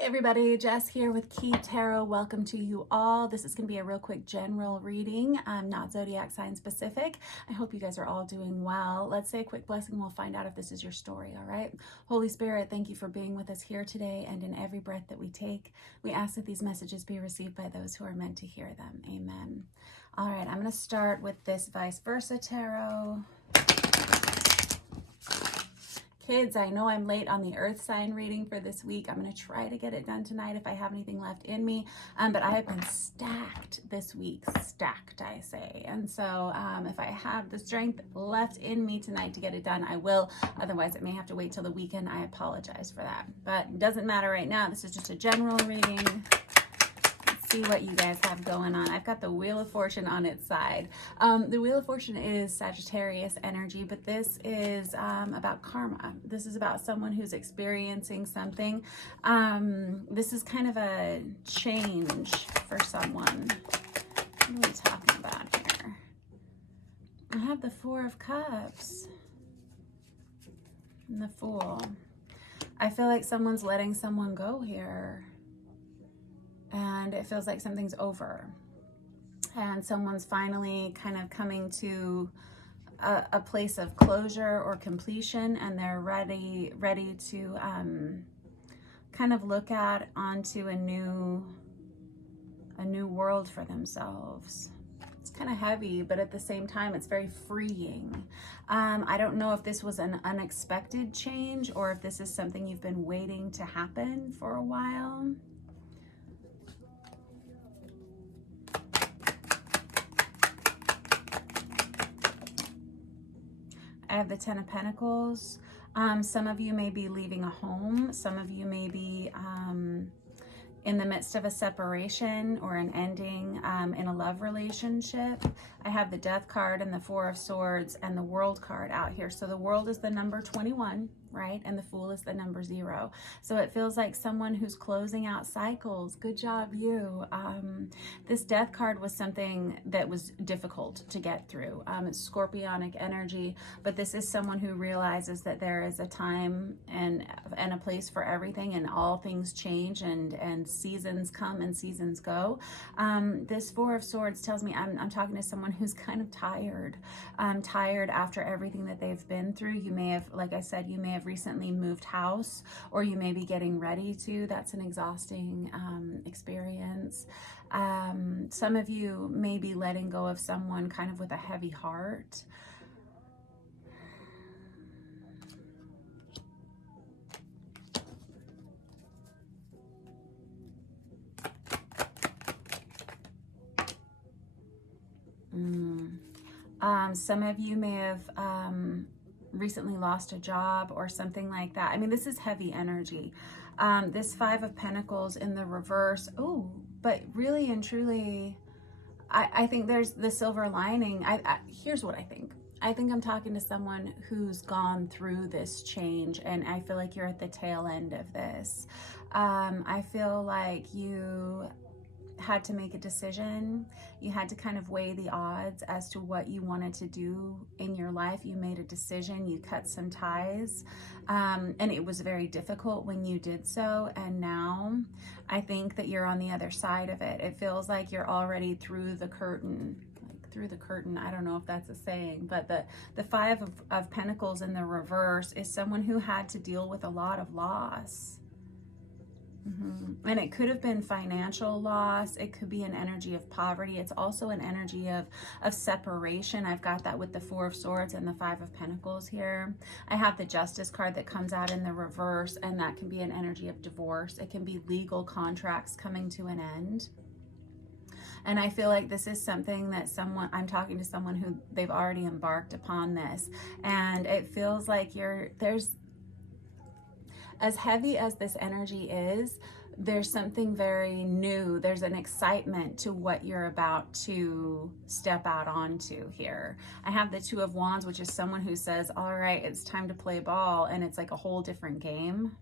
Hey everybody, Jess here with Key Tarot. Welcome to you all. This is going to be a real quick general reading, not zodiac sign specific. I hope you guys are all doing well. Let's say a quick blessing. We'll find out if this is your story, all right? Holy Spirit, thank you for being with us here today and in every breath that we take. We ask that these messages be received by those who are meant to hear them. Amen. All right, I'm going to start with this vice versa tarot. Kids, I know I'm late on the earth sign reading for this week. I'm going to try to get it done tonight if I have anything left in me. But I have been stacked this week. Stacked, I say. And so if I have the strength left in me tonight to get it done, I will. Otherwise, it may have to wait till the weekend. I apologize for that. But it doesn't matter right now. This is just a general reading. See what you guys have going on. I've got the Wheel of Fortune on its side. The Wheel of Fortune is Sagittarius energy, but this is about karma. This is about someone who's experiencing something. This is kind of a change for someone. What are we talking about here? I have the Four of Cups and the Fool. I feel like someone's letting someone go here. And it feels like something's over and someone's finally kind of coming to a place of closure or completion, and they're ready to kind of look at onto a new world for themselves. It's kind of heavy, but at the same time, it's very freeing. I don't know if this was an unexpected change or if this is something you've been waiting to happen for a while. I have the Ten of Pentacles. Some of you may be leaving a home. Some of you may be in the midst of a separation or an ending in a love relationship. I have the Death card and the Four of Swords and the World card out here. So the World is the number 21, right? And the Fool is the number 0. So it feels like someone who's closing out cycles. Good job, you. This Death card was something that was difficult to get through. It's Scorpionic energy, but this is someone who realizes that there is a time and a place for everything, and all things change, and seasons come and seasons go. This Four of Swords tells me I'm talking to someone who's kind of tired. Tired after everything that they've been through. You may have, like I said, you may have recently moved house, or you may be getting ready to. That's an exhausting experience. Some of you may be letting go of someone kind of with a heavy heart. Some of you may have recently lost a job or something like that. I mean, this is heavy energy. This Five of Pentacles in the reverse. Oh, but really and truly, I think there's the silver lining. Here's what I think. I think I'm talking to someone who's gone through this change, and I feel like you're at the tail end of this. I feel like you had to make a decision. You had to kind of weigh the odds as to what you wanted to do in your life. You made a decision, you cut some ties, and it was very difficult when you did so. And now I think that you're on the other side of it. It feels like you're already through the curtain. Through the curtain, I don't know if that's a saying, but the Five of Pentacles in the reverse is someone who had to deal with a lot of loss. And it could have been financial loss. It could be an energy of poverty. It's also an energy of separation. I've got that with the Four of Swords and the Five of Pentacles here. I have the Justice card that comes out in the reverse, and that can be an energy of divorce. It can be legal contracts coming to an end. And I feel like this is something that I'm talking to someone who they've already embarked upon this. And it feels like there's, as heavy as this energy is, there's something very new. There's an excitement to what you're about to step out onto here. I have the Two of Wands, which is someone who says, all right, it's time to play ball. And it's like a whole different game.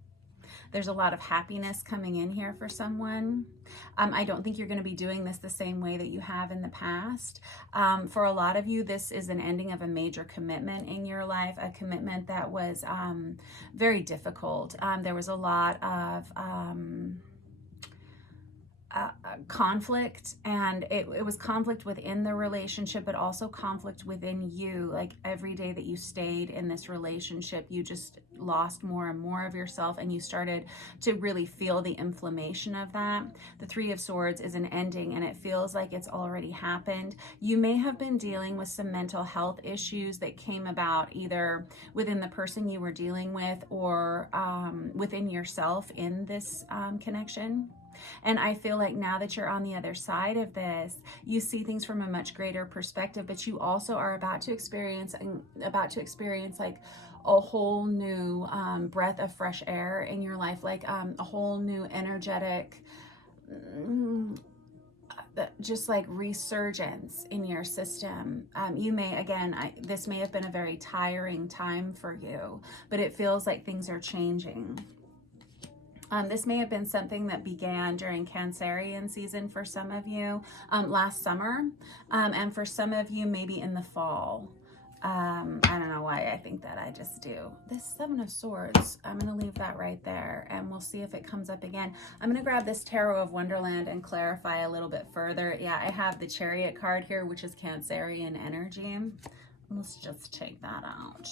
There's a lot of happiness coming in here for someone. I don't think you're going to be doing this the same way that you have in the past. For a lot of you, this is an ending of a major commitment in your life, a commitment that was very difficult. There was a lot of conflict, and it was conflict within the relationship, but also conflict within you. Like every day that you stayed in this relationship, you just lost more and more of yourself, and you started to really feel the inflammation of that. The Three of Swords is an ending, and it feels like it's already happened. You may have been dealing with some mental health issues that came about either within the person you were dealing with or within yourself in this connection. And I feel like now that you're on the other side of this, you see things from a much greater perspective, but you also are about to experience like a whole new breath of fresh air in your life, like a whole new energetic, just like resurgence in your system. You may, again, this may have been a very tiring time for you, but it feels like things are changing. This may have been something that began during Cancerian season for some of you, last summer, and for some of you, maybe in the fall. I don't know why I think that, I just do. This Seven of Swords, I'm going to leave that right there, and we'll see if it comes up again. I'm going to grab this Tarot of Wonderland and clarify a little bit further. Yeah, I have the Chariot card here, which is Cancerian energy. Let's just take that out.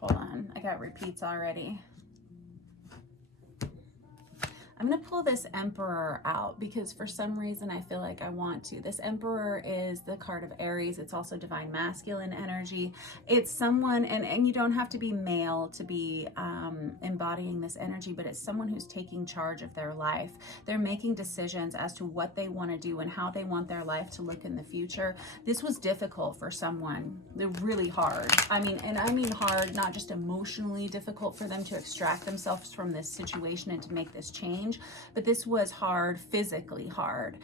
Hold on, I got repeats already. I'm going to pull this Emperor out because for some reason I feel like I want to. This Emperor is the card of Aries. It's also divine masculine energy. It's someone, and you don't have to be male to be embodying this energy, but it's someone who's taking charge of their life. They're making decisions as to what they want to do and how they want their life to look in the future. This was difficult for someone. They're really hard. I mean hard, not just emotionally difficult for them to extract themselves from this situation and to make this change, but this was hard, physically hard.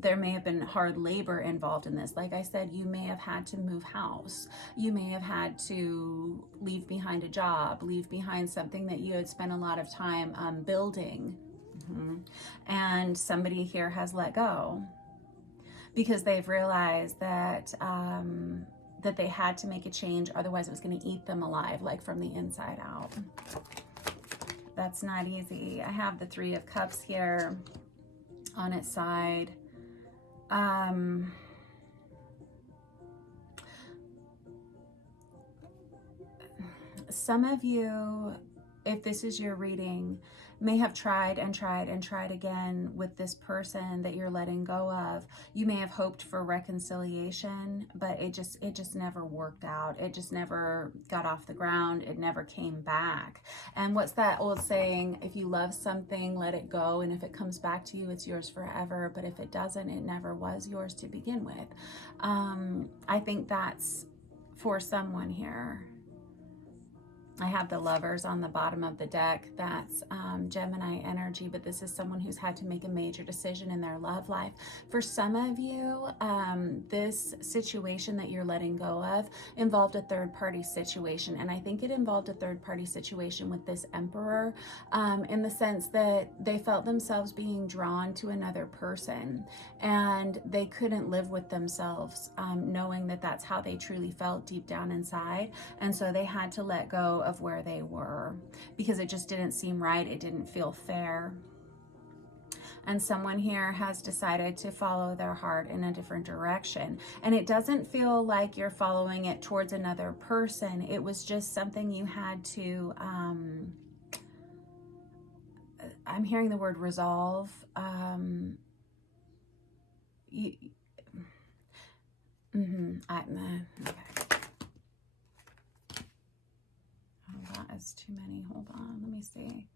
There may have been hard labor involved in this. Like I said, you may have had to move house. You may have had to leave behind a job, leave behind something that you had spent a lot of time building. And somebody here has let go because they've realized that that they had to make a change, otherwise it was going to eat them alive, like from the inside out. That's not easy. I have the Three of Cups here on its side. Some of you, if this is your reading, may have tried and tried and tried again with this person that you're letting go of. You may have hoped for reconciliation, but it just never worked out. It just never got off the ground. It never came back. And what's that old saying? If you love something, let it go. And if it comes back to you, it's yours forever. But if it doesn't, it never was yours to begin with. I think that's for someone here. I have the Lovers on the bottom of the deck. That's Gemini energy, but this is someone who's had to make a major decision in their love life. For some of you, this situation that you're letting go of involved a third-party situation, and I think it involved a third-party situation with this Emperor in the sense that they felt themselves being drawn to another person, and they couldn't live with themselves knowing that that's how they truly felt deep down inside, and so they had to let go of where they were because it just didn't seem right. It didn't feel fair. And someone here has decided to follow their heart in a different direction. And it doesn't feel like you're following it towards another person. It was just something you had to, I'm hearing the word resolve. Okay. That is too many. Hold on, let me see.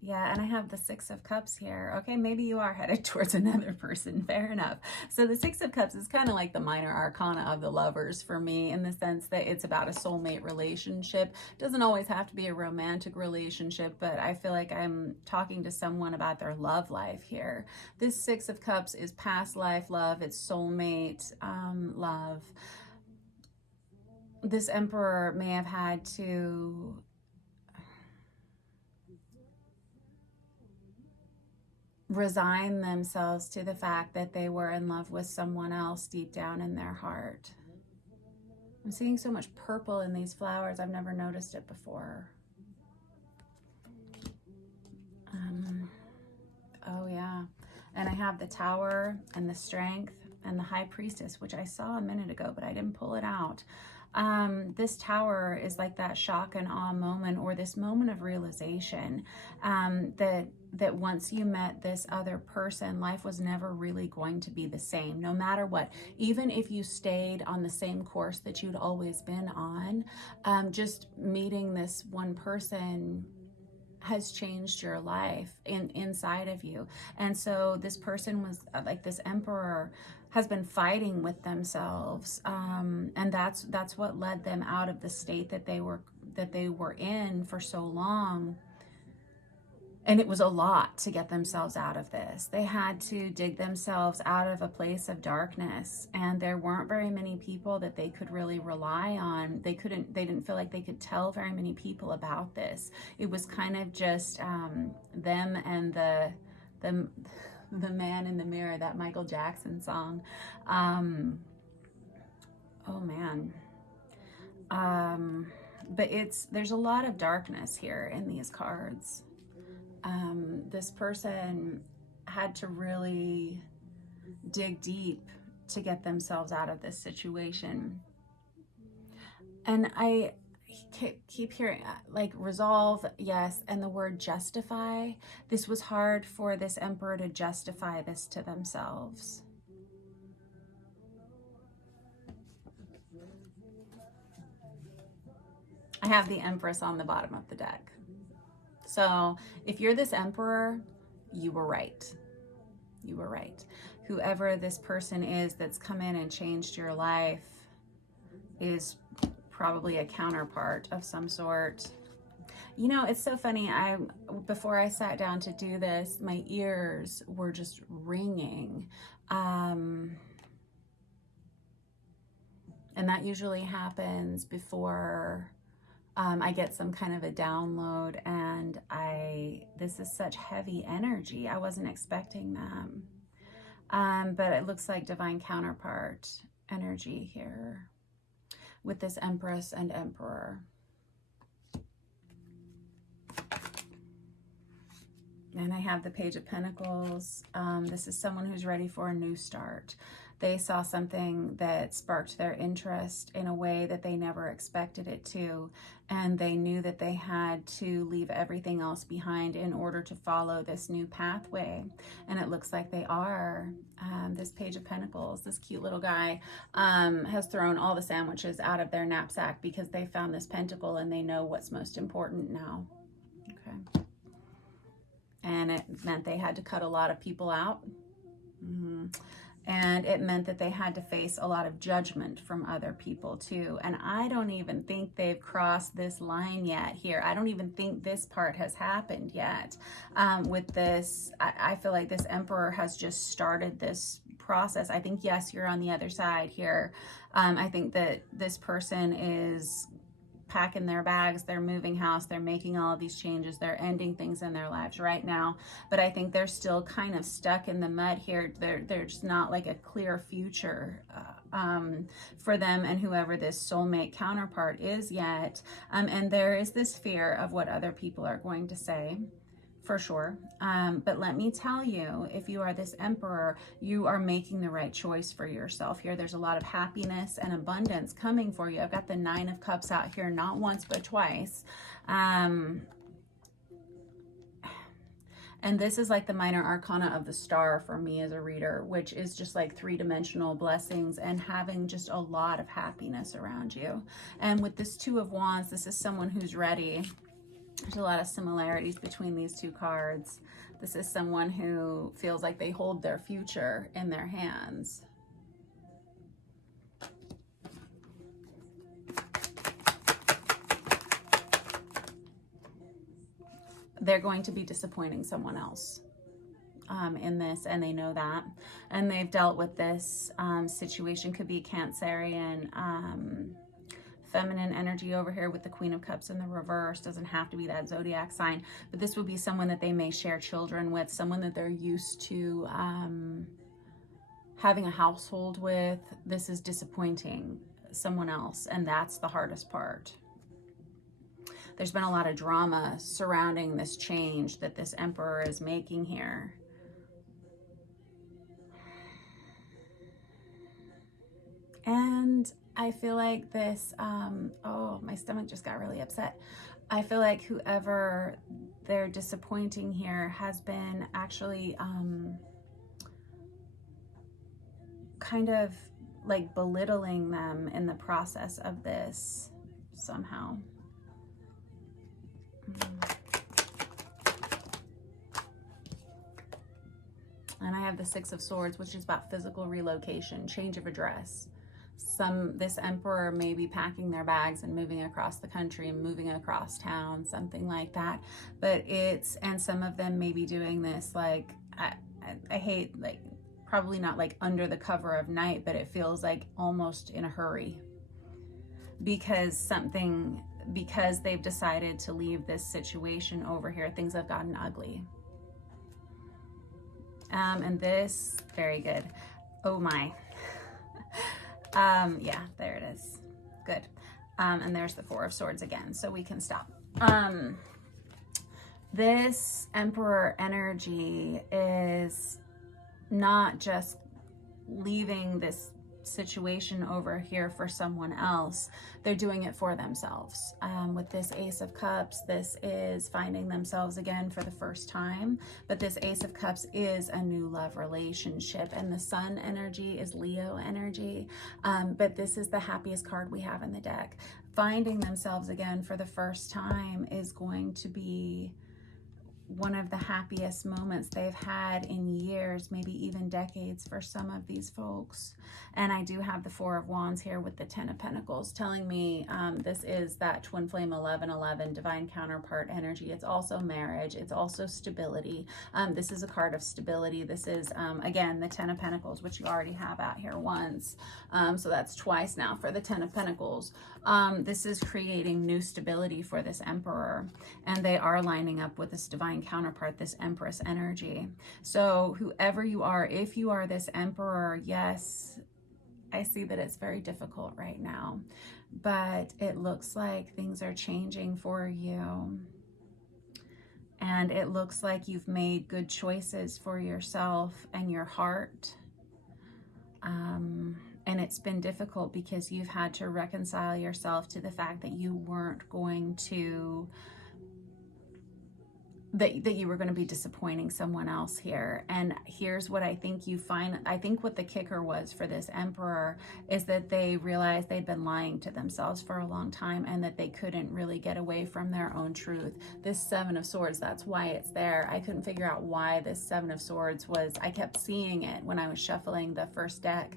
Yeah, and I have the Six of Cups here. Okay, maybe you are headed towards another person. Fair enough. So the Six of Cups is kind of like the minor arcana of the Lovers for me, in the sense that it's about a soulmate relationship. It doesn't always have to be a romantic relationship, but I feel like I'm talking to someone about their love life here. This Six of Cups is past life love. It's soulmate love. This Emperor may have had to resign themselves to the fact that they were in love with someone else deep down in their heart. I'm seeing so much purple in these flowers. I've never noticed it before. have the Tower and the Strength and the High Priestess, which I saw a minute ago, but I didn't pull it out. This Tower is like that shock and awe moment, or this moment of realization that once you met this other person, life was never really going to be the same, no matter what. Even if you stayed on the same course that you'd always been on, just meeting this one person has changed your life inside of you. And so this person was like this emperor has been fighting with themselves, and that's what led them out of the state that they were in for so long. And it was a lot to get themselves out of this. They had to dig themselves out of a place of darkness, and there weren't very many people that they could really rely on. They didn't feel like they could tell very many people about this. It was kind of just them and the man in the mirror, that Michael Jackson song. Oh man. But there's a lot of darkness here in these cards. This person had to really dig deep to get themselves out of this situation. And I keep hearing like resolve, yes, and the word justify. This was hard for this emperor to justify this to themselves. I have the Empress on the bottom of the deck. So if you're this emperor, you were right. You were right. Whoever this person is that's come in and changed your life is probably a counterpart of some sort. You know, it's so funny. Before I sat down to do this, my ears were just ringing. And that usually happens before I get some kind of a download, and this is such heavy energy. I wasn't expecting them. But it looks like divine counterpart energy here with this Empress and Emperor. And I have the Page of Pentacles. This is someone who's ready for a new start. They saw something that sparked their interest in a way that they never expected it to, and they knew that they had to leave everything else behind in order to follow this new pathway. And it looks like they are. This Page of Pentacles, this cute little guy, has thrown all the sandwiches out of their knapsack because they found this pentacle and they know what's most important now. Okay. And it meant they had to cut a lot of people out. And it meant that they had to face a lot of judgment from other people too. And I don't even think they've crossed this line yet here. I don't even think this part has happened yet. With this, I feel like this emperor has just started this process. I think, yes, you're on the other side here. I think that this person is packing their bags, they're moving house, they're making all of these changes, they're ending things in their lives right now. But I think they're still kind of stuck in the mud here. There's not like a clear future for them and whoever this soulmate counterpart is yet. And there is this fear of what other people are going to say. For sure. But let me tell you, if you are this emperor, you are making the right choice for yourself here. There's a lot of happiness and abundance coming for you. I've got the Nine of Cups out here, not once, but twice. And this is like the minor arcana of the star for me as a reader, which is just like three-dimensional blessings and having just a lot of happiness around you. And with this Two of Wands, this is someone who's ready. There's a lot of similarities between these two cards. This is someone who feels like they hold their future in their hands. They're going to be disappointing someone else in this, and they know that. And they've dealt with this situation. Could be Cancerian, feminine energy over here with the Queen of Cups in the reverse. Doesn't have to be that zodiac sign, but this would be someone that they may share children with, someone that they're used to having a household with. This is disappointing someone else, and that's the hardest part. There's been a lot of drama surrounding this change that this emperor is making here. And I feel like this, oh, my stomach just got really upset. I feel like whoever they're disappointing here has been actually kind of like belittling them in the process of this somehow. And I have the Six of Swords, which is about physical relocation, change of address. This emperor may be packing their bags and moving across the country, moving across town, something like that. But and some of them may be doing this like, I hate, like, probably not like under the cover of night, but it feels like almost in a hurry because they've decided to leave this situation over here. Things have gotten ugly. And this, very good. Oh my. Yeah, there it is. Good. And there's the Four of Swords again, so we can stop. This Emperor energy is not just leaving this situation over here for someone else. They're doing it for themselves. With this Ace of Cups, this is finding themselves again for the first time. But this Ace of Cups is a new love relationship, and the Sun energy is Leo energy. But this is the happiest card we have in the deck. Finding themselves again for the first time is going to be one of the happiest moments they've had in years, maybe even decades for some of these folks. And I do have the Four of Wands here with the Ten of Pentacles telling me this is that twin flame 1111 divine counterpart energy. It's also marriage. It's also stability. This is a card of stability. This is, again, the Ten of Pentacles, which you already have out here once. So that's twice now for the Ten of Pentacles. This is creating new stability for this Emperor, and they are lining up with this divine counterpart, this Empress energy. So whoever you are, if you are this Emperor, yes, I see that it's very difficult right now, but it looks like things are changing for you. And it looks like you've made good choices for yourself and your heart. And it's been difficult because you've had to reconcile yourself to the fact that you weren't going to, that you were going to be disappointing someone else here. And here's what I think you find. I think what the kicker was for this Emperor is that they realized they'd been lying to themselves for a long time and that they couldn't really get away from their own truth. This Seven of Swords, that's why it's there. I couldn't figure out why this Seven of Swords was, I kept seeing it when I was shuffling the first deck.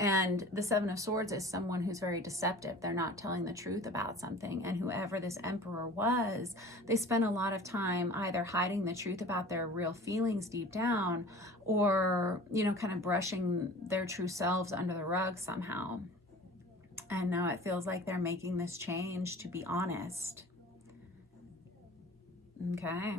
And the Seven of Swords is someone who's very deceptive. They're not telling the truth about something. And whoever this Emperor was, they spent a lot of time either hiding the truth about their real feelings deep down or, you know, kind of brushing their true selves under the rug somehow. And now it feels like they're making this change to be honest. Okay.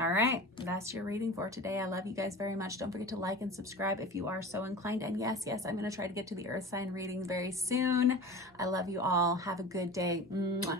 All right, that's your reading for today. I love you guys very much. Don't forget to like and subscribe if you are so inclined. And yes, I'm going to try to get to the Earth sign reading very soon. I love you all. Have a good day. Mwah.